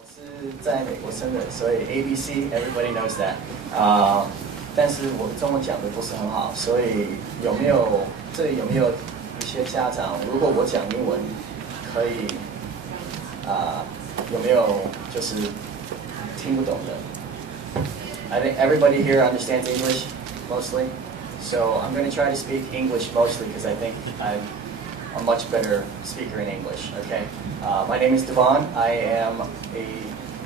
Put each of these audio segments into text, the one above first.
我是在美国生的，所以 ABC everybody knows that。但是我的中文讲的不是很好，所以这里有没有一些家长，如果我讲英文，可以有没有就是听不懂的 ？I think everybody here understands English mostly, so I'm going to try to speak English mostly because I think I'm a much better speaker in English. Okay, my name is Devon. I am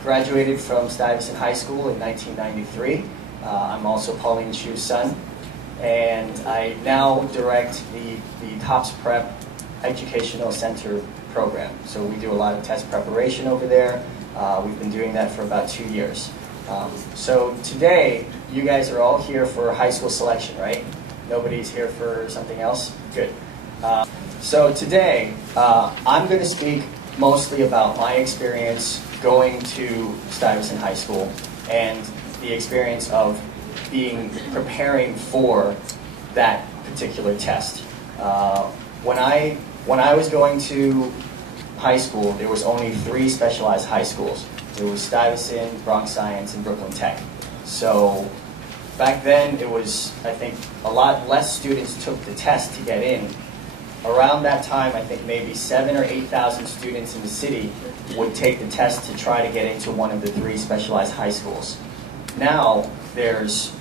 graduated from Stuyvesant High School in 1993. I'm also Pauline Chu's son, and I now direct the TOPS Prep Educational Center program. So we do a lot of test preparation over there. We've been doing that for about 2 years. So today, you guys are all here for high school selection, right? Nobody's here for something else? Good. So today, I'm going to speak mostly about my experience going to Stuyvesant High School and the experience of preparing for that particular test. When I was going to high school, there was only 3 specialized high schools. It was Stuyvesant, Bronx Science, and Brooklyn Tech. So back then, it was, I think, a lot less students took the test to get in. Around that time, I think maybe 7,000 or 8,000 students in the city would take the test to try to get into one of the 3 specialized high schools. Now, there's,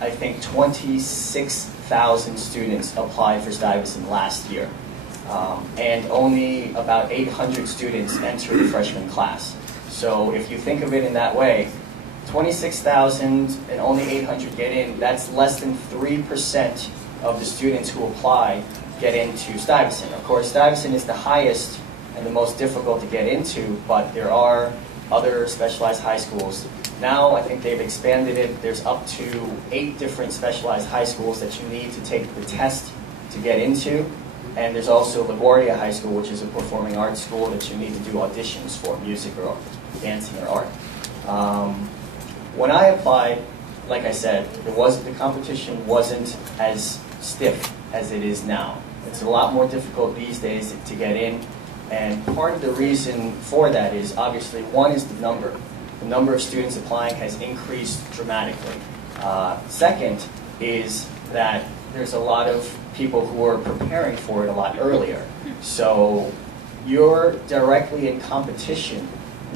I think, 26,000 students applied for Stuyvesant last year. And only about 800 students entered the freshman class. So if you think of it in that way, 26,000 and only 800 get in, that's less than 3% of the students who apply get into Stuyvesant. Of course, Stuyvesant is the highest and the most difficult to get into, but there are other specialized high schools. Now, I think they've expanded it. There's up to 8 different specialized high schools that you need to take the test to get into. And there's also LaGuardia High School, which is a performing arts school that you need to do auditions for, music or dancing or art. When I applied, like I said, the competition wasn't as stiff as it is now. It's a lot more difficult these days to get in, and part of the reason for that is obviously one is the number. The number of students applying has increased dramatically. Second is that there's a lot of people who are preparing for it a lot earlier. So you're directly in competition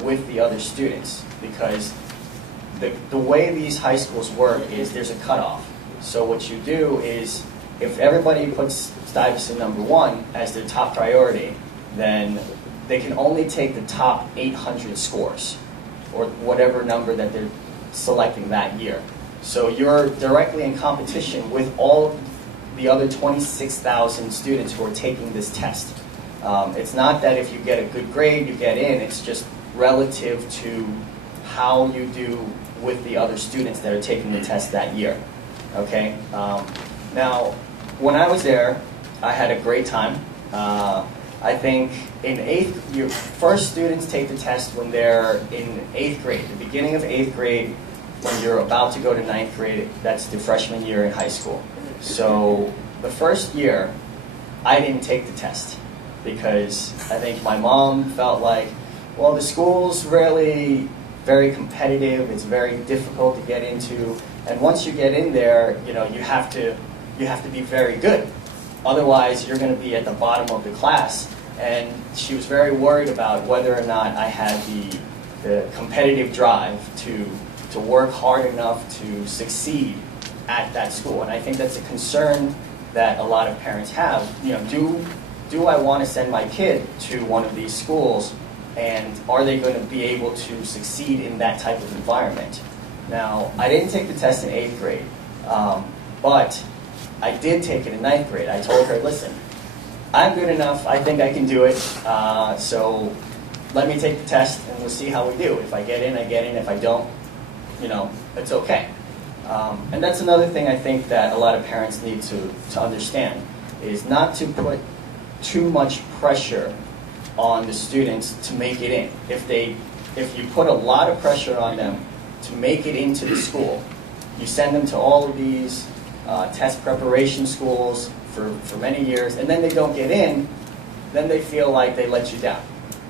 with the other students because the way these high schools work is there's a cutoff. So what you do is if everybody puts Stuyvesant #1 as their top priority, then they can only take the top 800 scores or whatever number that they're selecting that year. So you're directly in competition with all the other 26,000 students who are taking this test. It's not that if you get a good grade, you get in. It's just relative to how you do with the other students that are taking the test that year. Okay? Now, when I was there, I had a great time. I think in first students take the test when they're in 8th grade, the beginning of 8th grade, when you're about to go to 9th grade, that's the freshman year in high school. So the first year, I didn't take the test because I think my mom felt like, well, the school's really very competitive, it's very difficult to get into, and once you get in there, you know, you have to be very good. Otherwise, you're going to be at the bottom of the class. And she was very worried about whether or not I had the competitive drive to work hard enough to succeed at that school. And I think that's a concern that a lot of parents have. You know, do I want to send my kid to one of these schools, and are they going to be able to succeed in that type of environment? Now, I didn't take the test in 8th grade, but I did take it in 9th grade. I told her, listen, I'm good enough, I think I can do it, so let me take the test and we'll see how we do. If I get in, I get in. If I don't, you know, it's okay. And that's another thing I think that a lot of parents need to understand, is not to put too much pressure on the students to make it in. If you put a lot of pressure on them to make it into the school, you send them to all of these test preparation schools for many years, and then they don't get in, then they feel like they let you down.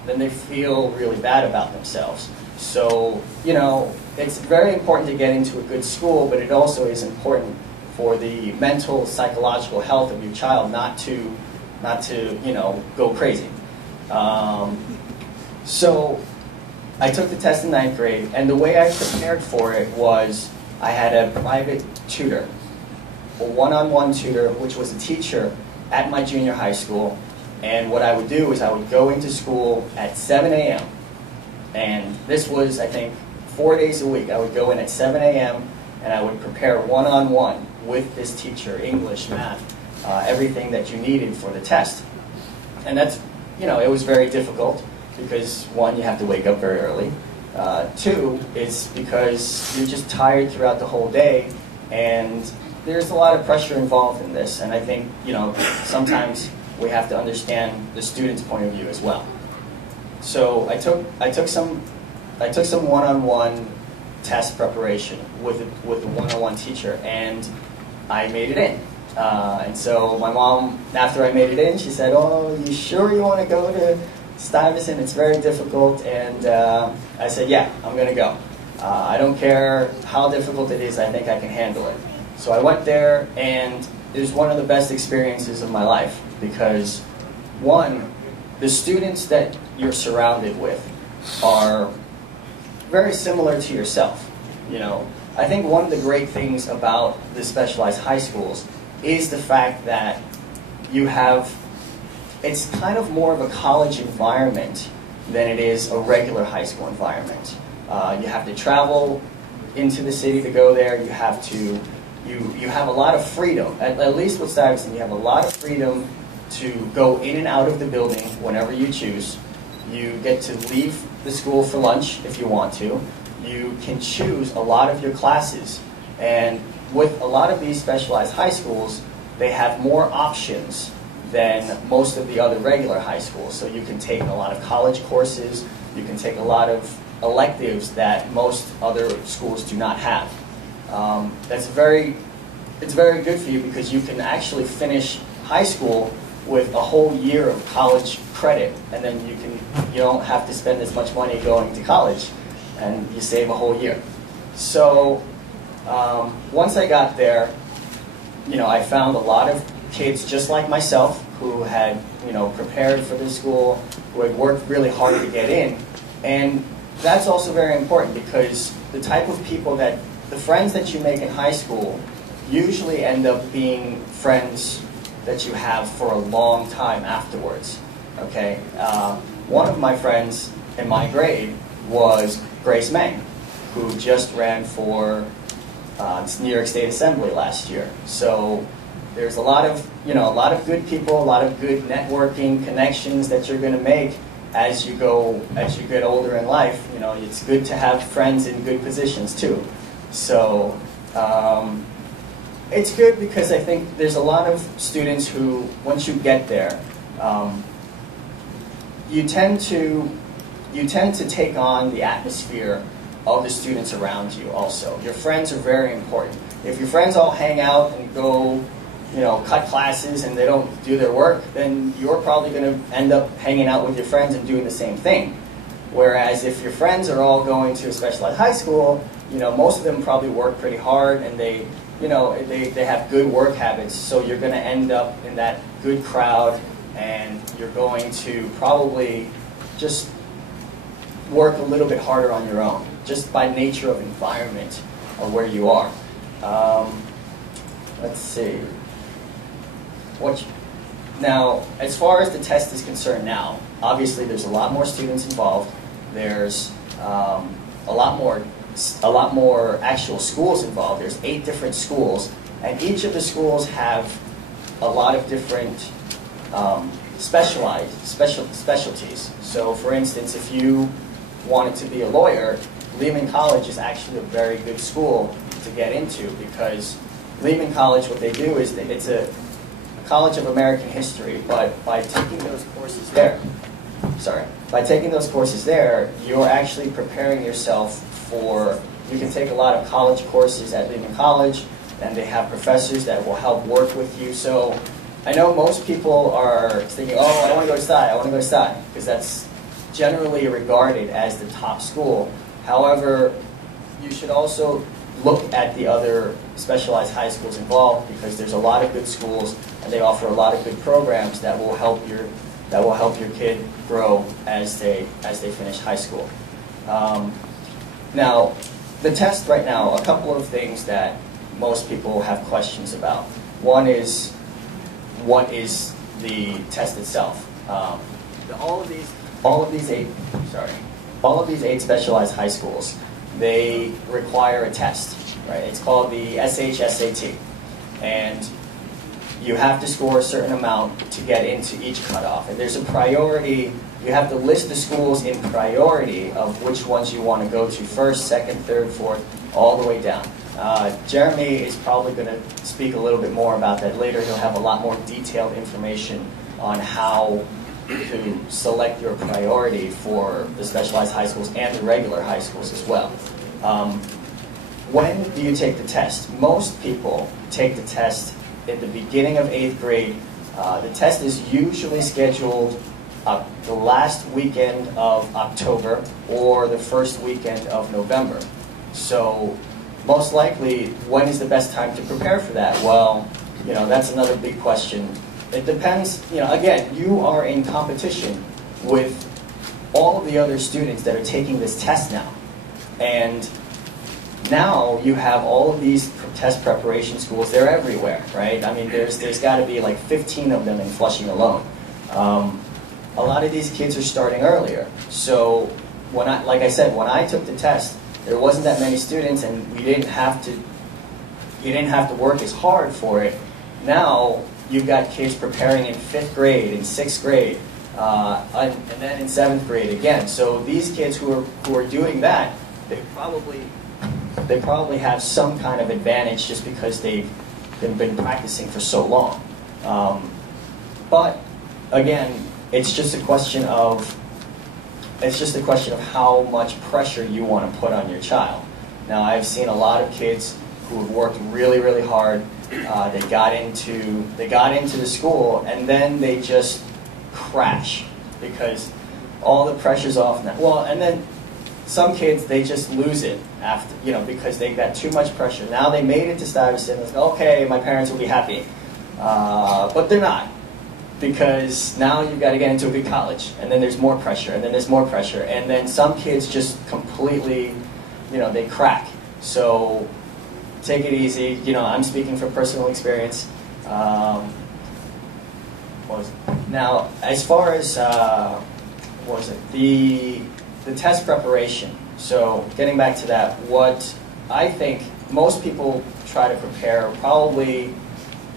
then they feel really bad about themselves. So, you know, it's very important to get into a good school, but it also is important for the mental, psychological health of your child not to you know, go crazy. So I took the test in 9th grade, and the way I prepared for it was I had a private tutor, a one-on-one tutor, which was a teacher at my junior high school. And what I would do is I would go into school at 7 a.m. And this was, I think, 4 days a week. I would go in at 7 a.m. and I would prepare one-on-one with this teacher, English, math, everything that you needed for the test. And that's, you know, it was very difficult because, one, you have to wake up very early. Two, it's because you're just tired throughout the whole day, and there's a lot of pressure involved in this. And I think, you know, sometimes we have to understand the student's point of view as well. So I took some one-on-one test preparation with the one-on-one teacher, and I made it in. And so my mom, after I made it in, she said, "Oh, you sure you want to go to Stuyvesant? It's very difficult." And I said, "Yeah, I'm going to go. I don't care how difficult it is. I think I can handle it." So I went there, and it was one of the best experiences of my life because, one, the students that you're surrounded with are very similar to yourself. You know, I think one of the great things about the specialized high schools is the fact that you have, it's kind of more of a college environment than it is a regular high school environment. You have to travel into the city to go there. You have to, you have a lot of freedom. At least with Stuyvesant, you have a lot of freedom to go in and out of the building whenever you choose. You get to leave the school for lunch if you want to. You can choose a lot of your classes. And with a lot of these specialized high schools, they have more options than most of the other regular high schools. So you can take a lot of college courses, you can take a lot of electives that most other schools do not have. It's very good for you because you can actually finish high school with a whole year of college credit, and then you don't have to spend as much money going to college, and you save a whole year. So once I got there, you know, I found a lot of kids just like myself who had, you know, prepared for this school, who had worked really hard to get in. And that's also very important because the type of people that, the friends that you make in high school usually end up being friends that you have for a long time afterwards. Okay? One of my friends in my grade was Grace Meng, who just ran for New York State Assembly last year. So there's a lot of, you know, a lot of good people, a lot of good networking connections that you're going to make as you get older in life. You know, it's good to have friends in good positions too. So it's good because I think there's a lot of students who, once you get there, you tend to take on the atmosphere of the students around you also. Your friends are very important. If your friends all hang out and go, you know, cut classes and they don't do their work, then you're probably going to end up hanging out with your friends and doing the same thing. Whereas if your friends are all going to a specialized high school, you know, most of them probably work pretty hard and they, you know, they have good work habits, so you're going to end up in that good crowd and you're going to probably just work a little bit harder on your own, just by nature of environment or where you are. Let's see. Now, as far as the test is concerned now, obviously there's a lot more students involved. There's a lot more actual schools involved. There's 8 different schools, and each of the schools have a lot of different specialties. So, for instance, if you wanted to be a lawyer, Lehman College is actually a very good school to get into because Lehman College, what they do is it's a College of American History, but by taking those courses there, you're actually preparing yourself for, you can take a lot of college courses at Lehman College, and they have professors that will help work with you. So I know most people are thinking, oh, I want to go to Stuyvesant, because generally regarded as the top school. However, you should also look at the other specialized high schools involved, because there's a lot of good schools and they offer a lot of good programs that will help your kid grow as they finish high school. Now, the test right now, a couple of things that most people have questions about. One is, what is the test itself? All of these eight specialized high schools, they require a test, right? It's called the SHSAT, and you have to score a certain amount to get into each cutoff. And there's a priority. You have to list the schools in priority of which ones you want to go to first, second, third, fourth, all the way down. Jeremy is probably going to speak a little bit more about that later. He'll have a lot more detailed information on how to select your priority for the specialized high schools and the regular high schools as well. When do you take the test? Most people take the test at the beginning of 8th grade. The test is usually scheduled the last weekend of October or the first weekend of November. So most likely, when is the best time to prepare for that? Well, that's another big question. It depends, again, you are in competition with all of the other students that are taking this test now. And now you have all of these test preparation schools. They're everywhere, right? I mean, there's got to be like 15 of them in Flushing alone. A lot of these kids are starting earlier. So like I said, when I took the test, there wasn't that many students, and you didn't have to work as hard for it. Now you've got kids preparing in 5th grade, in 6th grade, and then in 7th grade again. So these kids who are doing that, they probably have some kind of advantage just because they've been practicing for so long. But again, it's just a question of how much pressure you want to put on your child. Now, I've seen a lot of kids who have worked really, really hard. They got into the school, and then they just crash because all the pressure's off now. Well, and then some kids, they just lose it after, because they got too much pressure. Now they made it to Stuyvesant. It's like, okay, my parents will be happy, but they're not. Because now you've got to get into a good college, and then there's more pressure, and then there's more pressure, and then some kids just completely, they crack. So take it easy. I'm speaking from personal experience. Now, as far as the test preparation. So getting back to that, what I think most people try to prepare probably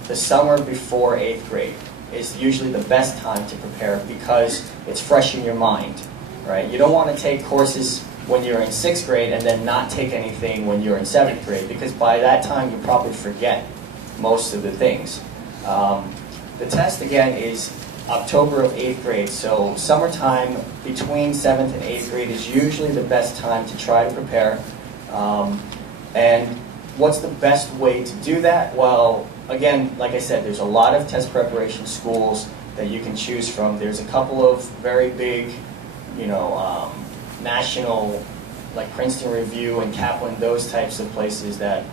the summer before 8th grade. Is usually the best time to prepare because it's fresh in your mind, right? You don't want to take courses when you're in 6th grade and then not take anything when you're in 7th grade, because by that time you probably forget most of the things. The test again is October of 8th grade, so summertime between 7th and 8th grade is usually the best time to try to prepare. And what's the best way to do that? Well, again, like I said, there's a lot of test preparation schools that you can choose from. There's a couple of very big, national, like Princeton Review and Kaplan, those types of places that,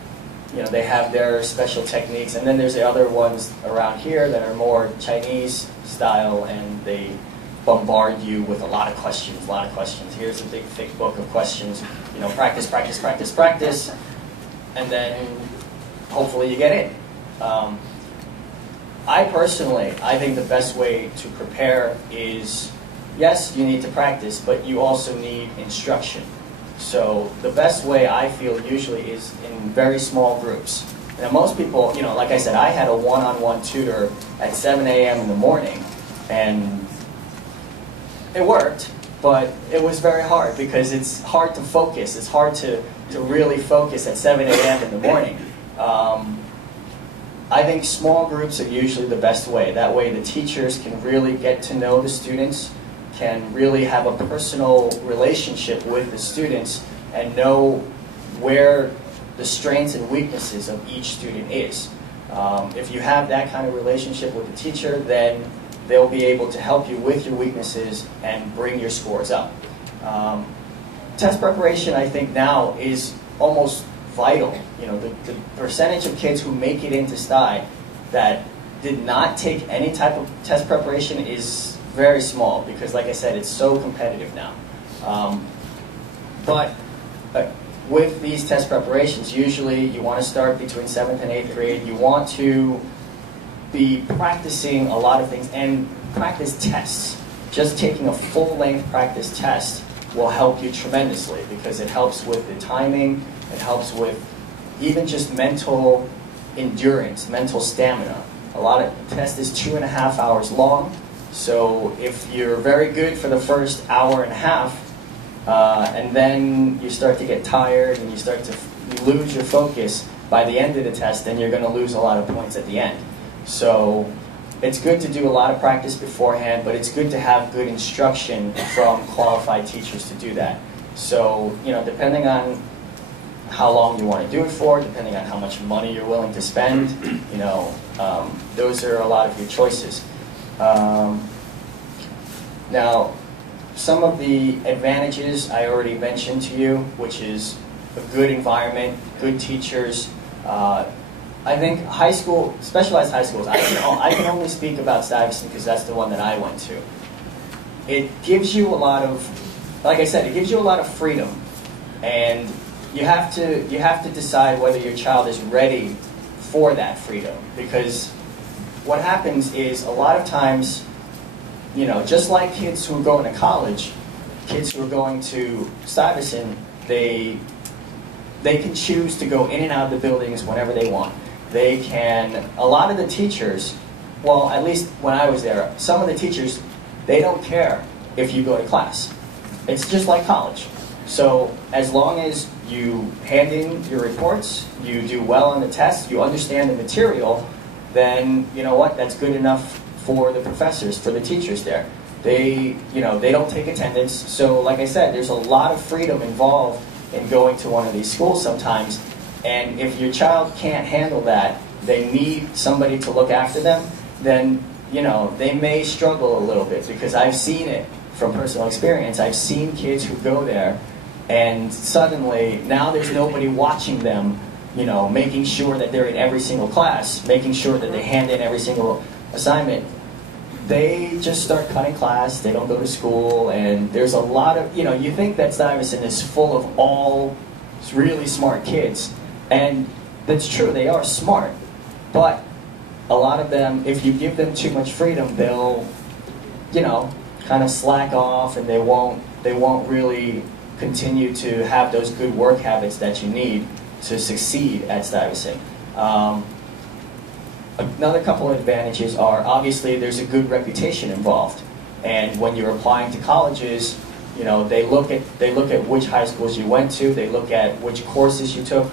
they have their special techniques. And then there's the other ones around here that are more Chinese style, and they bombard you with a lot of questions, Here's a big, thick book of questions. Practice, practice, practice, practice, and then hopefully you get in. I think the best way to prepare is, yes, you need to practice, but you also need instruction. So the best way I feel usually is in very small groups. Now most people, like I said, I had a one-on-one tutor at 7 a.m. in the morning, and it worked, but it was very hard because it's hard to focus. It's hard to really focus at 7 a.m. in the morning. I think small groups are usually the best way. That way the teachers can really get to know the students, can really have a personal relationship with the students, and know where the strengths and weaknesses of each student is. If you have that kind of relationship with the teacher, then they'll be able to help you with your weaknesses and bring your scores up. Test preparation, I think now, is almost vital. You know, the percentage of kids who make it into STI that did not take any type of test preparation is very small, because like I said, it's so competitive now. But with these test preparations, usually you want to start between 7th and 8th grade. You want to be practicing a lot of things and practice tests. Just taking a full-length practice test will help you tremendously, because it helps with the timing, it helps with even just mental endurance, mental stamina. A lot of test is 2.5 hours long, so if you're very good for the first hour and a half, and then you start to get tired and you start to lose your focus by the end of the test, then you're going to lose a lot of points at the end. So it's good to do a lot of practice beforehand, but it's good to have good instruction from qualified teachers to do that. So, you know, depending on how long you want to do it for, depending on how much money you're willing to spend, you know, those are a lot of your choices. Now, some of the advantages I already mentioned to you, which is a good environment, good teachers. I think high school, specialized high schools, I can only speak about Stuyvesant because that's the one that I went to. It gives you a lot of, like I said, it gives you a lot of freedom, and you have to decide whether your child is ready for that freedom, because what happens is a lot of times, you know, just like kids who are going to college, kids who are going to Stuyvesant, they can choose to go in and out of the buildings whenever they want. They can, a lot of the teachers, well, at least when I was there, some of the teachers, they don't care if you go to class. It's just like college. So as long as you hand in your reports, you do well on the test, you understand the material, then you know what, that's good enough for the professors, for the teachers there. They, you know, they don't take attendance. So like I said, there's a lot of freedom involved in going to one of these schools sometimes. And if your child can't handle that, they need somebody to look after them, then, you know, they may struggle a little bit, because I've seen it from personal experience. I've seen kids who go there and suddenly now there's nobody watching them, you know, making sure that they're in every single class, making sure that they hand in every single assignment. They just start cutting class, they don't go to school, and there's a lot of, you know, you think that Stuyvesant is full of all really smart kids, and that's true, they are smart, but a lot of them, if you give them too much freedom, they'll, you know, kind of slack off, and they won't really continue to have those good work habits that you need to succeed at Stuyvesant. Another couple of advantages are, obviously, there's a good reputation involved, and when you're applying to colleges, you know, they look at which high schools you went to, they look at which courses you took.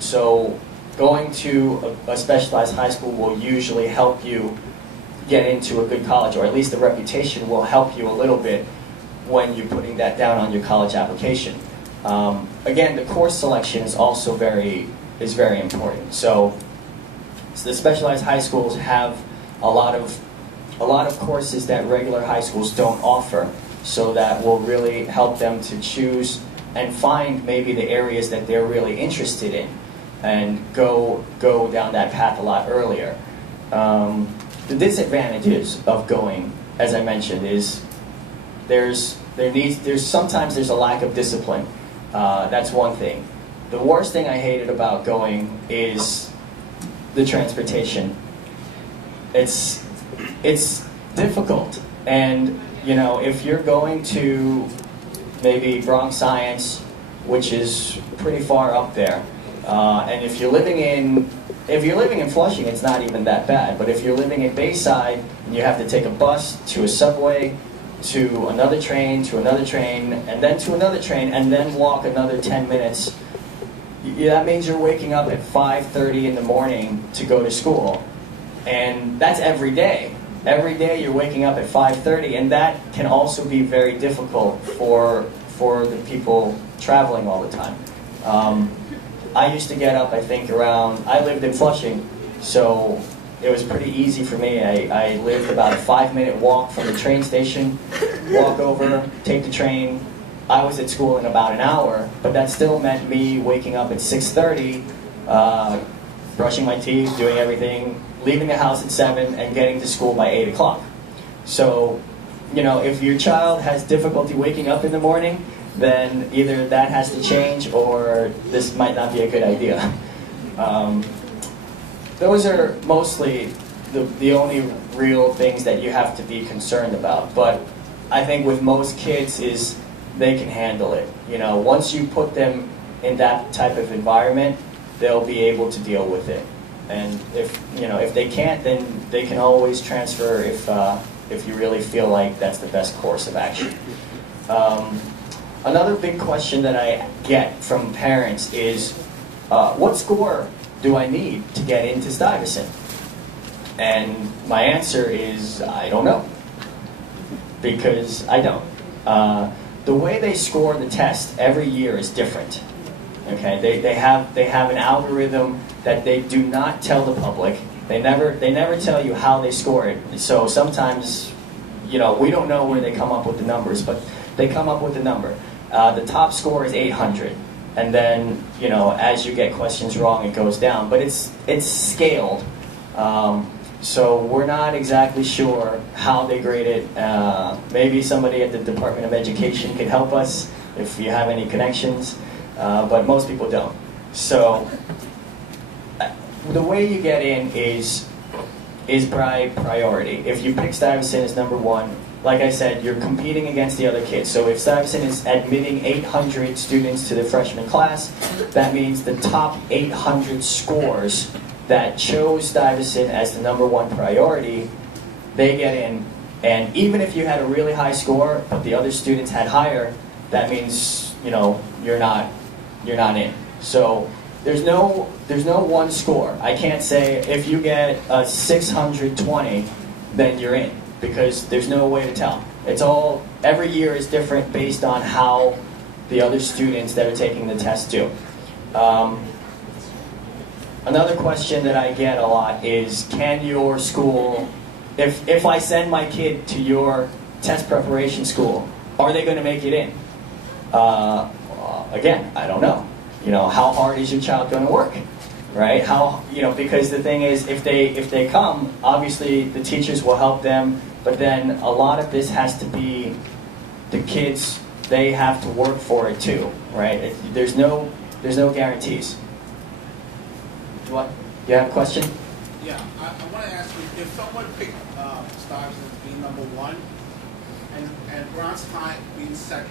So going to a specialized high school will usually help you get into a good college, or at least the reputation will help you a little bit when you're putting that down on your college application. Again, the course selection is also very important. So the specialized high schools have a lot of courses that regular high schools don't offer, so that will really help them to choose and find maybe the areas that they're really interested in, and go down that path a lot earlier. The disadvantages of going, as I mentioned, is sometimes there's a lack of discipline. That's one thing. The worst thing I hated about going is the transportation. It's difficult, and you know, if you're going to maybe Bronx Science, which is pretty far up there, and if you're living in Flushing, it's not even that bad. But if you're living in Bayside and you have to take a bus to a subway, to another train, and then to another train, and then walk another 10 minutes, that means you're waking up at 5:30 in the morning to go to school. And that's every day. Every day you're waking up at 5:30, and that can also be very difficult for the people traveling all the time. I used to get up, I think, I lived in Flushing, so it was pretty easy for me. I lived about a 5-minute walk from the train station, walk over, take the train. I was at school in about an hour, but that still meant me waking up at 6:30, brushing my teeth, doing everything, leaving the house at 7, and getting to school by 8 o'clock. So, you know, if your child has difficulty waking up in the morning, then either that has to change or this might not be a good idea. Those are mostly the only real things that you have to be concerned about. But I think with most kids is they can handle it. You know, once you put them in that type of environment, they'll be able to deal with it. And if they can't, then they can always transfer if you really feel like that's the best course of action. Another big question that I get from parents is, what score do I need to get into Stuyvesant? And my answer is, I don't know. Because I don't. The way they score the test every year is different. Okay, they have an algorithm that they do not tell the public. They never tell you how they score it. So sometimes, you know, we don't know where they come up with the numbers, but they come up with the number. The top score is 800, and then, you know, as you get questions wrong, it goes down. But it's scaled, so we're not exactly sure how they grade it. Maybe somebody at the Department of Education can help us if you have any connections, but most people don't. So the way you get in is by priority. If you pick Stuyvesant as number 1, like I said, you're competing against the other kids. So if Stuyvesant is admitting 800 students to the freshman class, that means the top 800 scores that chose Stuyvesant as the number 1 priority, they get in. And even if you had a really high score, but the other students had higher, that means, you know, you're not in. So there's no one score. I can't say if you get a 620, then you're in, because there's no way to tell. It's all, every year is different based on how the other students that are taking the test do. Another question that I get a lot is, can your school, if I send my kid to your test preparation school, are they going to make it in? Again, I don't know. You know, how hard is your child going to work? Right? How, you know, because the thing is, if they come, obviously the teachers will help them, but then a lot of this has to be the kids. They have to work for it too, right? There's no guarantees. What? You have a question? Yeah, I want to ask you, if someone picked Stuyvesant being number 1 and Bronx High being 2nd,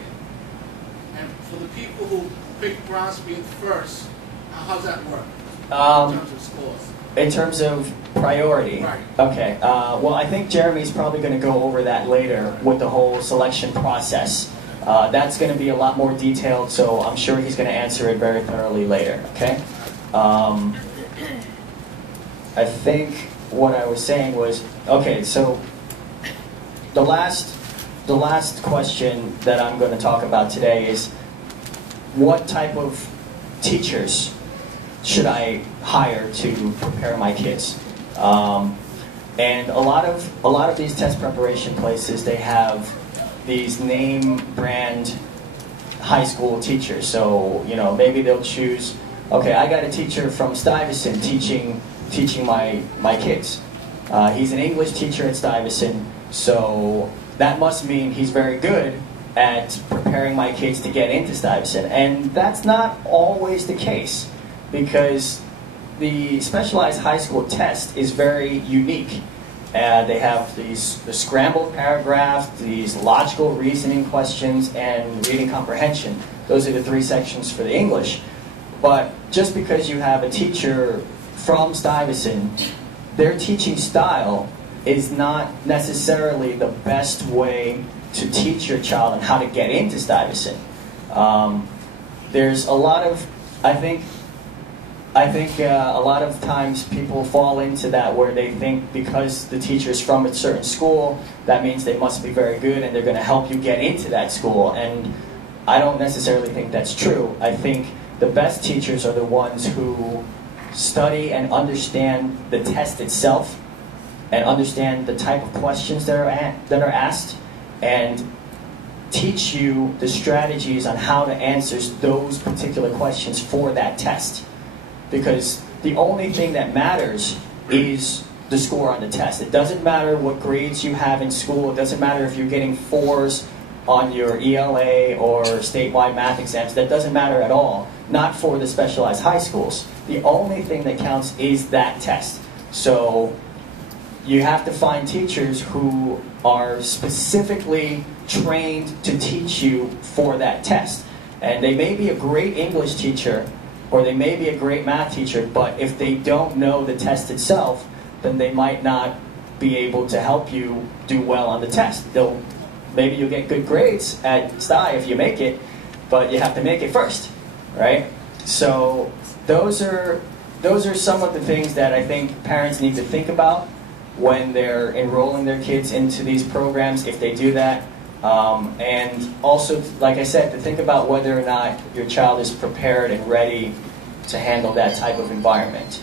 and for the people who picked Bronx being 1st, how's that work in terms of scores? In terms of priority? Right. Okay. Well, I think Jeremy's probably going to go over that later with the whole selection process. That's going to be a lot more detailed, so I'm sure he's going to answer it very thoroughly later. Okay. I think what I was saying was, okay, so the last question that I'm going to talk about today is, what type of teachers should I hire to prepare my kids? And a lot of these test preparation places, they have these name brand high school teachers. So, you know, maybe they'll choose, okay, I got a teacher from Stuyvesant teaching my kids. He's an English teacher at Stuyvesant, so that must mean he's very good at preparing my kids to get into Stuyvesant. And that's not always the case, because the specialized high school test is very unique. They have the scrambled paragraph, these logical reasoning questions, and reading comprehension. Those are the 3 sections for the English. But just because you have a teacher from Stuyvesant, their teaching style is not necessarily the best way to teach your child on how to get into Stuyvesant. There's a lot of, I think a lot of times people fall into that, where they think because the teacher's from a certain school, that means they must be very good and they're going to help you get into that school. And I don't necessarily think that's true. I think the best teachers are the ones who study and understand the test itself, and understand the type of questions that are asked, and teach you the strategies on how to answer those particular questions for that test. Because the only thing that matters is the score on the test. It doesn't matter what grades you have in school. It doesn't matter if you're getting 4s on your ELA or statewide math exams. That doesn't matter at all. Not for the specialized high schools. The only thing that counts is that test. So you have to find teachers who are specifically trained to teach you for that test. And they may be a great English teacher, or they may be a great math teacher, but if they don't know the test itself, then they might not be able to help you do well on the test. Maybe you'll get good grades at STI if you make it, but you have to make it first, right? So those are some of the things that I think parents need to think about when they're enrolling their kids into these programs, if they do that. And also, like I said, to think about whether or not your child is prepared and ready to handle that type of environment.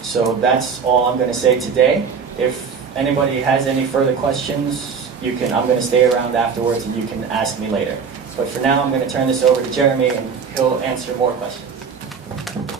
So that's all I'm going to say today. If anybody has any further questions, I'm going to stay around afterwards and you can ask me later. But for now, I'm going to turn this over to Jeremy and he'll answer more questions.